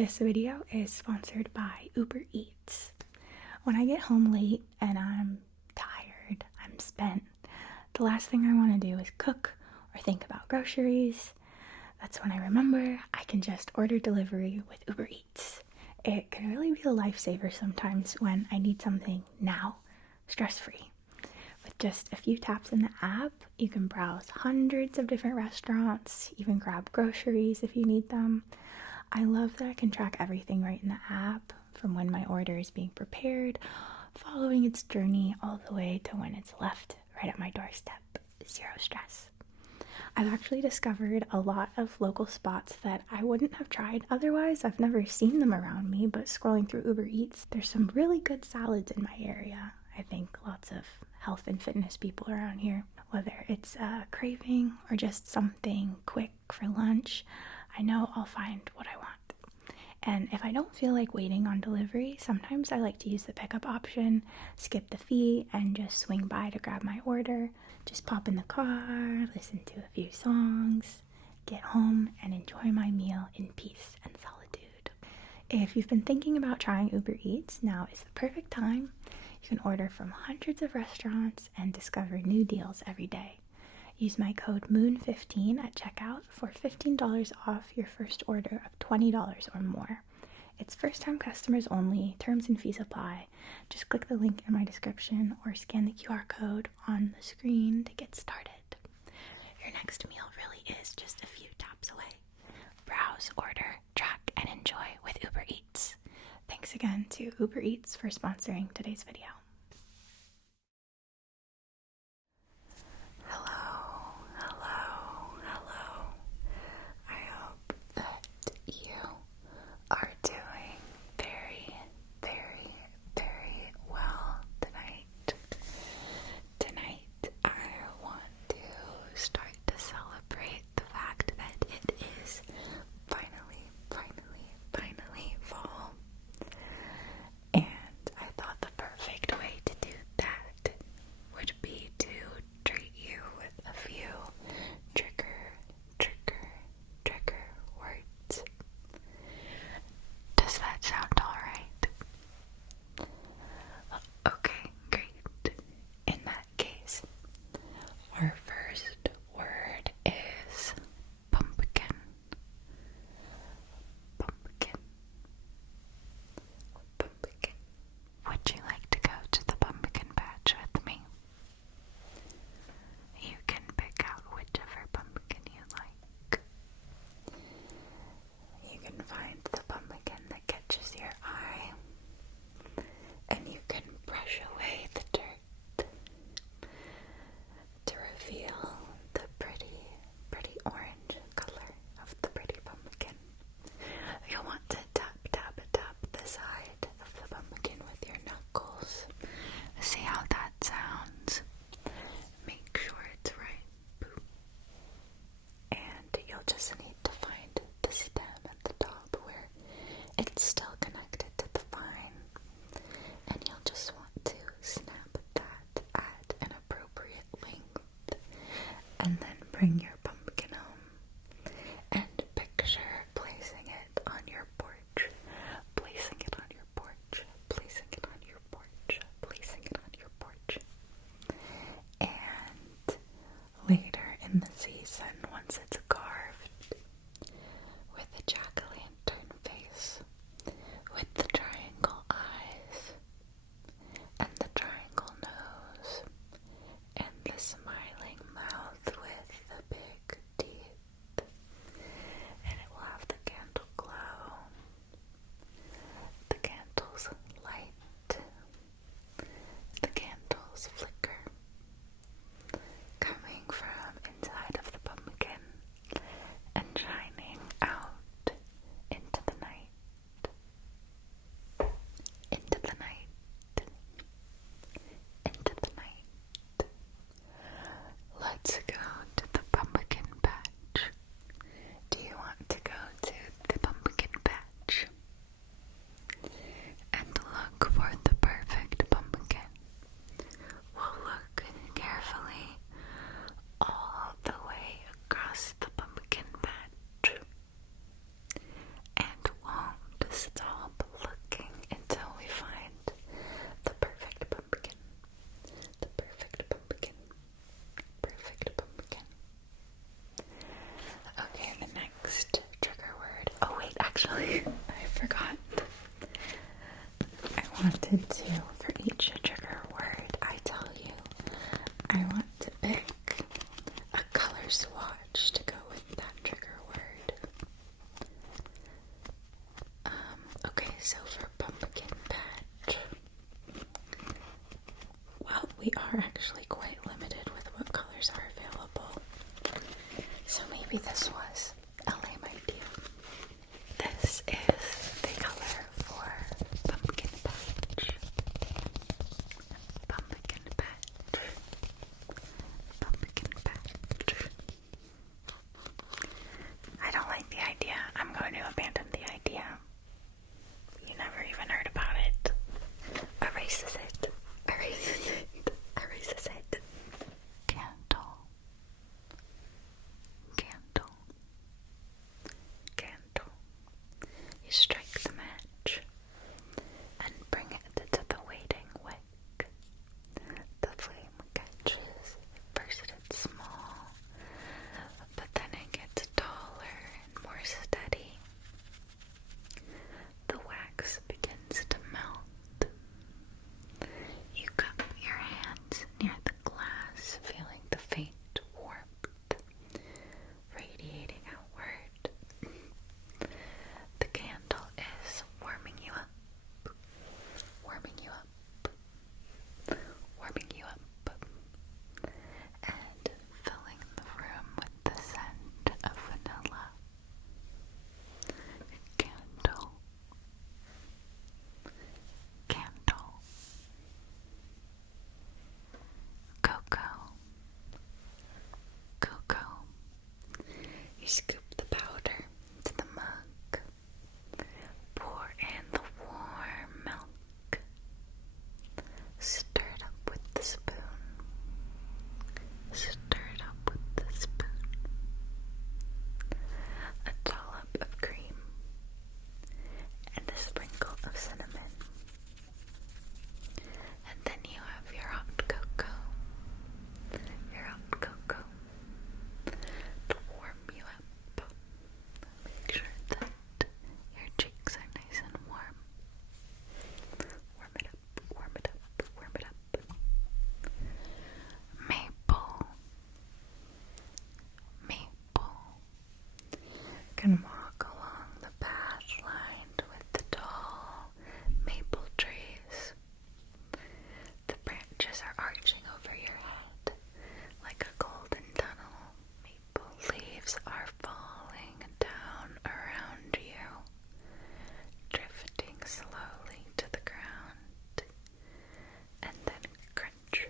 This video is sponsored by Uber Eats. When I get home late and I'm tired, I'm spent, the last thing I want to do is cook or think about groceries. That's when I remember I can just order delivery with Uber Eats. It can really be a lifesaver sometimes when I need something now, stress-free. With just a few taps in the app, you can browse hundreds of different restaurants, even grab groceries if you need them. I love that I can track everything right in the app, from when my order is being prepared, following its journey all the way to when it's left right at my doorstep. Zero stress. I've actually discovered a lot of local spots that I wouldn't have tried otherwise. I've never seen them around me, but scrolling through Uber Eats, there's some really good salads in my area. I think lots of health and fitness people around here. Whether it's a craving or just something quick for lunch, I know I'll find what I want. And if I don't feel like waiting on delivery, sometimes I like to use the pickup option, skip the fee, and just swing by to grab my order. Just pop in the car, listen to a few songs, get home, and enjoy my meal in peace and solitude. If you've been thinking about trying Uber Eats, now is the perfect time. You can order from hundreds of restaurants and discover new deals every day. Use my code MOON15 at checkout for $15 off your first order of $20 or more. It's first-time customers only. Terms and fees apply. Just click the link in my description or scan the QR code on the screen to get started. Your next meal really is just a few taps away. Browse, order, track, and enjoy with Uber Eats. Thanks again to Uber Eats for sponsoring today's video. Are doing very, very, very well tonight. Tonight, I want to start to celebrate the fact that it is finally fall. And I thought the perfect way to do that would be to treat you with a few trigger words. Does that sound alright? Okay, great. In that case, our first word is pumpkin. Pumpkin. Would you like to go to the pumpkin patch with me? You can pick out whichever pumpkin you like. You can find the pumpkin that catches your eye, and you can brush away the dirt to reveal the pretty orange color of the pretty pumpkin. You'll want to tap the side of the pumpkin with your knuckles. See how that sounds. Make sure it's right. Boop. And you'll just need to find the stem at the top where it's still connected to the vine. And you'll just want to snap that at an appropriate length. And then bring your pumpkin home. And picture placing it on your porch. Placing it on your porch. Placing it on your porch. Placing it on your porch. And later in the season, once it's carved, with the jack-o'-lantern face, with the triangle eyes, and the triangle nose, and the smiling mouth with the big actually. I forgot. I wanted to, for each trigger word I tell you, I want to pick a color swatch to go with that trigger word. Okay, so for pumpkin patch, well, we are actually quite limited with what colors are available. So maybe this was a lame idea. This is the color for pumpkin patch. Pumpkin patch. Pumpkin patch. I don't like the idea. I'm going to abandon the idea. You never even heard about it. Erases it. Erases it. Erases it. Candle. Candle. Candle. You strike the match and bring it to the waiting wick. The flame catches. First it's small, but then it gets taller and more steady. The wax begins to melt. You cup your hands near the glass, feeling the faint warmth radiating outward. The candle is warming you up, warming you up, warming you up, and filling the room with the scent of vanilla. Candle. Candle. Cocoa. Cocoa. You scoop the powder into the mug. Pour in the warm milk. Stir it up with the spoon. Stir it up with the spoon. A dollop of cream and a sprinkle of cinnamon. And then you have your hot cocoa. Your hot cocoa to warm you up. Make sure that your cheeks are nice and warm. Warm it up, warm it up, warm it up. Maple. Maple. Can walk along the path lined with the tall maple trees. The branches are arching over your head like a golden tunnel. Maple leaves are falling down around you, drifting slowly to the ground, and then crunch,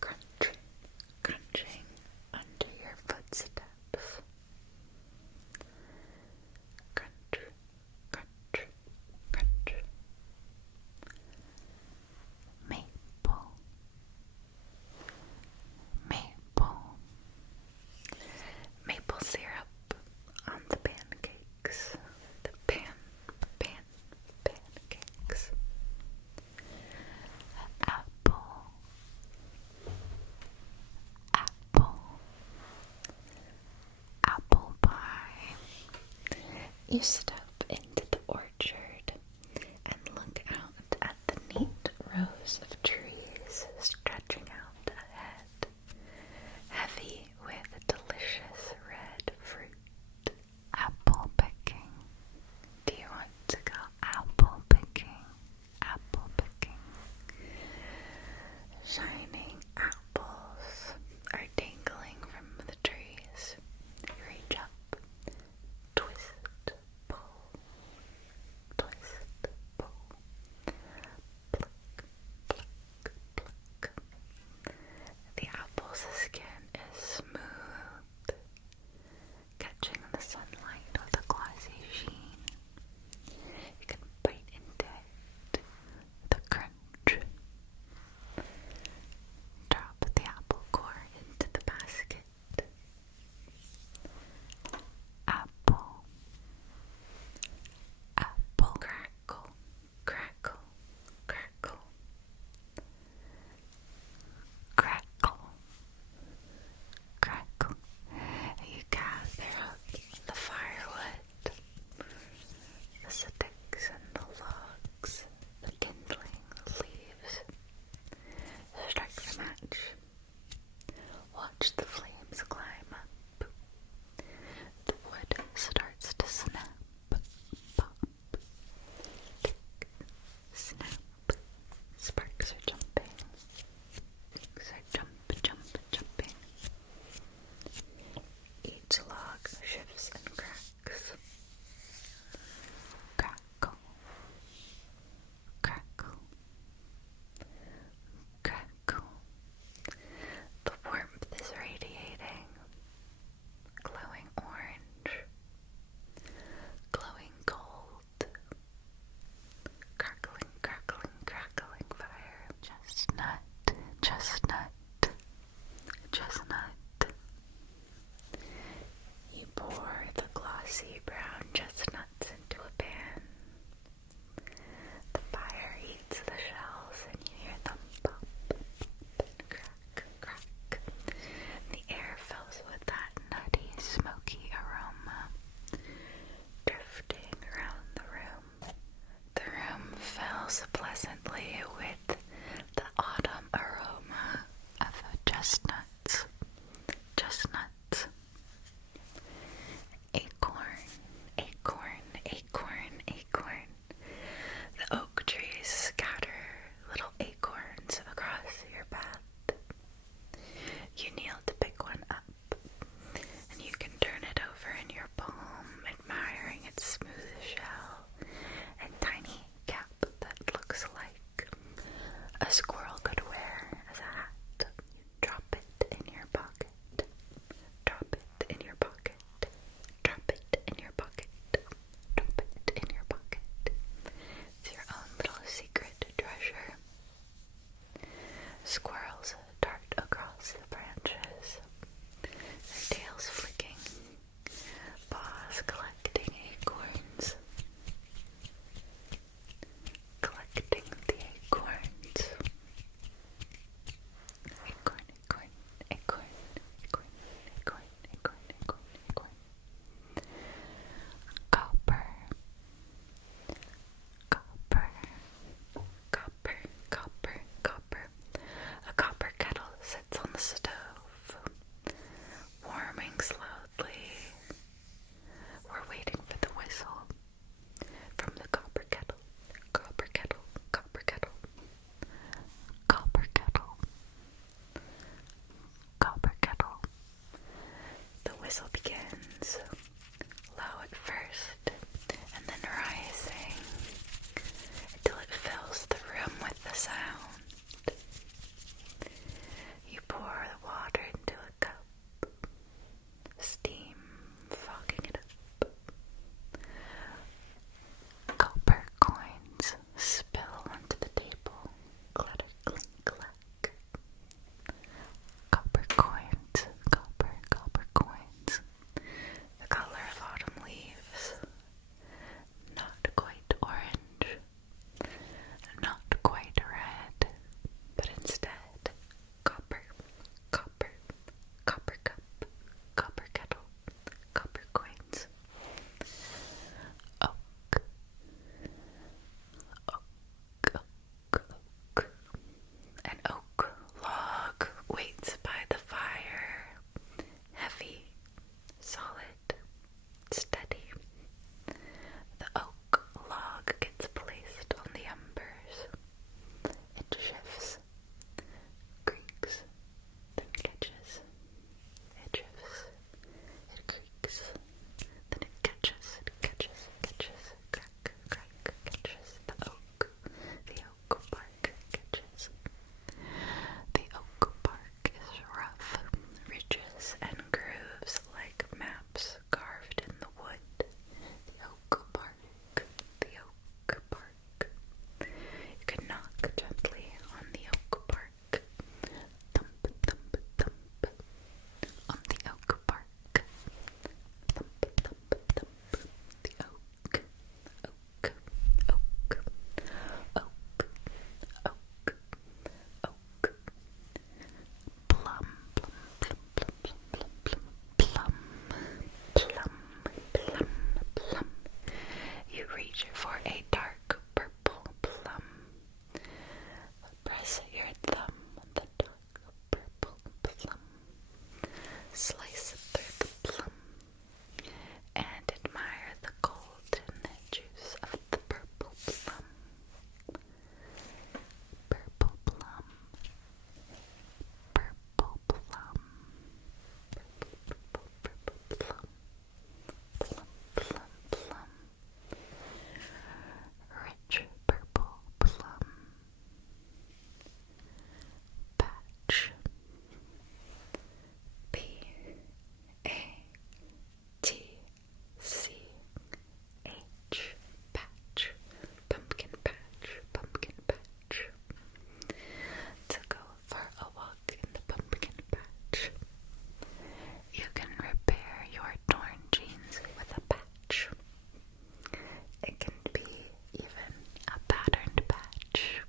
crunch, crunching under your footsteps. Crunch, crunch, crunch. Maple. Maple. Maple syrup on the pancakes. The pancakes. Apple. Apple. Apple pie. You step into the orchard and look out at the neat rows of trees stretching out ahead, heavy with delicious red fruit. Apple picking. Do you want to go apple picking? Apple picking. Shining apples are dangling from the trees. You reach up, twist, pull, collecting the acorns. Acorn, acorn, acorn, acorn, acorn, acorn, acorn, acorn. Copper, copper, copper, copper, copper. A copper kettle sits on the stove, warming slowly. We're waiting for the whistle from the copper kettle. Copper kettle, copper kettle, copper kettle, copper kettle. The whistle begins, low at first, and then rising until it fills the room with the sound. You pour the water into a cup, steam fogging it up. Copper coins spill onto the table, clatter, clink, clack. Copper coins, copper coins. The color of autumn leaves. Not quite orange, not quite red, but instead copper, copper, copper cup, copper kettle, copper coins. Oak, oak, oak, oak. An oak log waits by the fire, heavy, solid, steady. The oak log gets placed on the embers. It shifts, creaks, then catches. It drifts, it creaks, then it catches, crack, crack, catches. The oak bark catches. The oak bark is rough, ridges and grooves like maps carved in the wood. The oak bark, the oak bark. You can knock gently on the oak bark. Thump, thump, thump on the oak bark. Thump, thump, thump. The oak, oak, oak, oak, oak, oak. Plum, plum, plum, plum, plum, plum, plum, plum, plum. You reach for a dark purple plum. Press your thumb on the dark purple plum. Slice through the plum and admire the golden juice of the purple plum. Purple plum. Purple plum. Purple plum. Plum, plum, plum. Rich purple plum. Patch. P-A-T-C-H. Patch. Pumpkin patch. Pumpkin patch. To go for a walk in the pumpkin patch. You can repair your torn jeans with a patch. It can be even a patterned patch,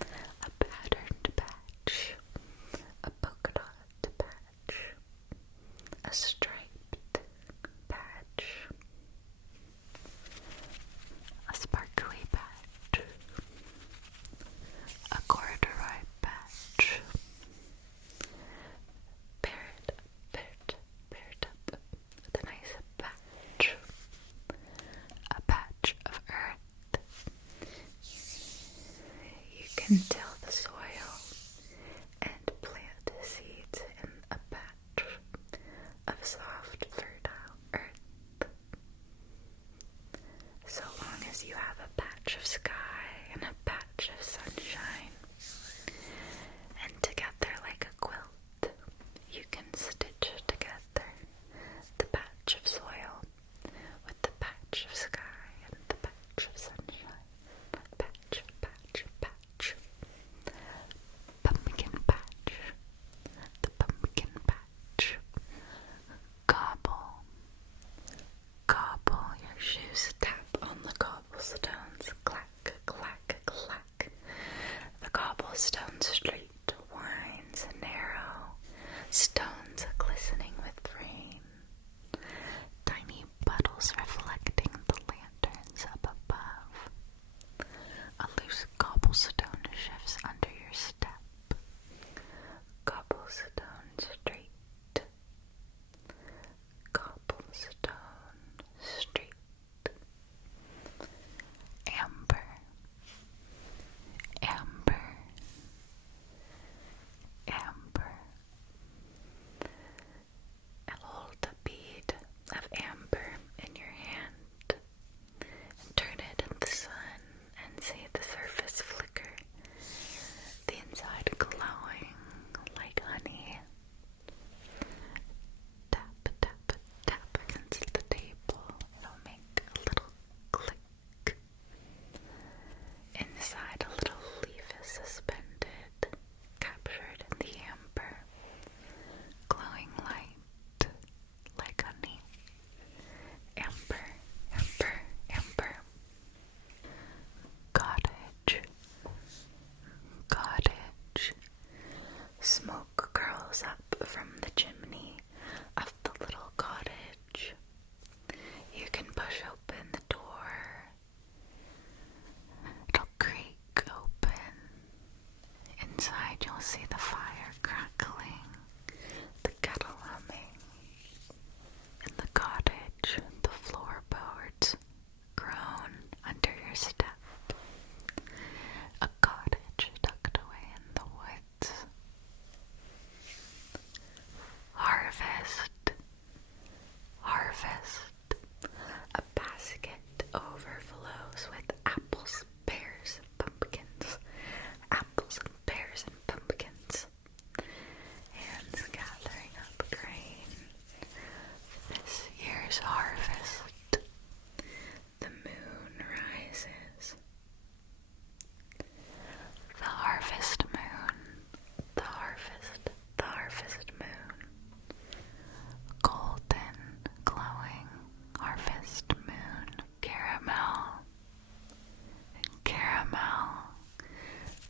a patterned patch, a polka dot patch, a striped patch, a sparkly patch, a corduroy patch. Pair it up with a nice patch. A patch of earth. You can till the soil and plant seeds in a patch of soft, fertile earth. So long as you have a patch of sky and a patch of sunshine, and together like a quilt, you can stitch together the patch of soil with the patch of sky and the patch of sunshine. Patch, patch, patch. Pumpkin patch. The pumpkin patch. Cobble. Cobble. Your shoes tap on the cobblestones. Clack,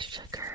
the sugar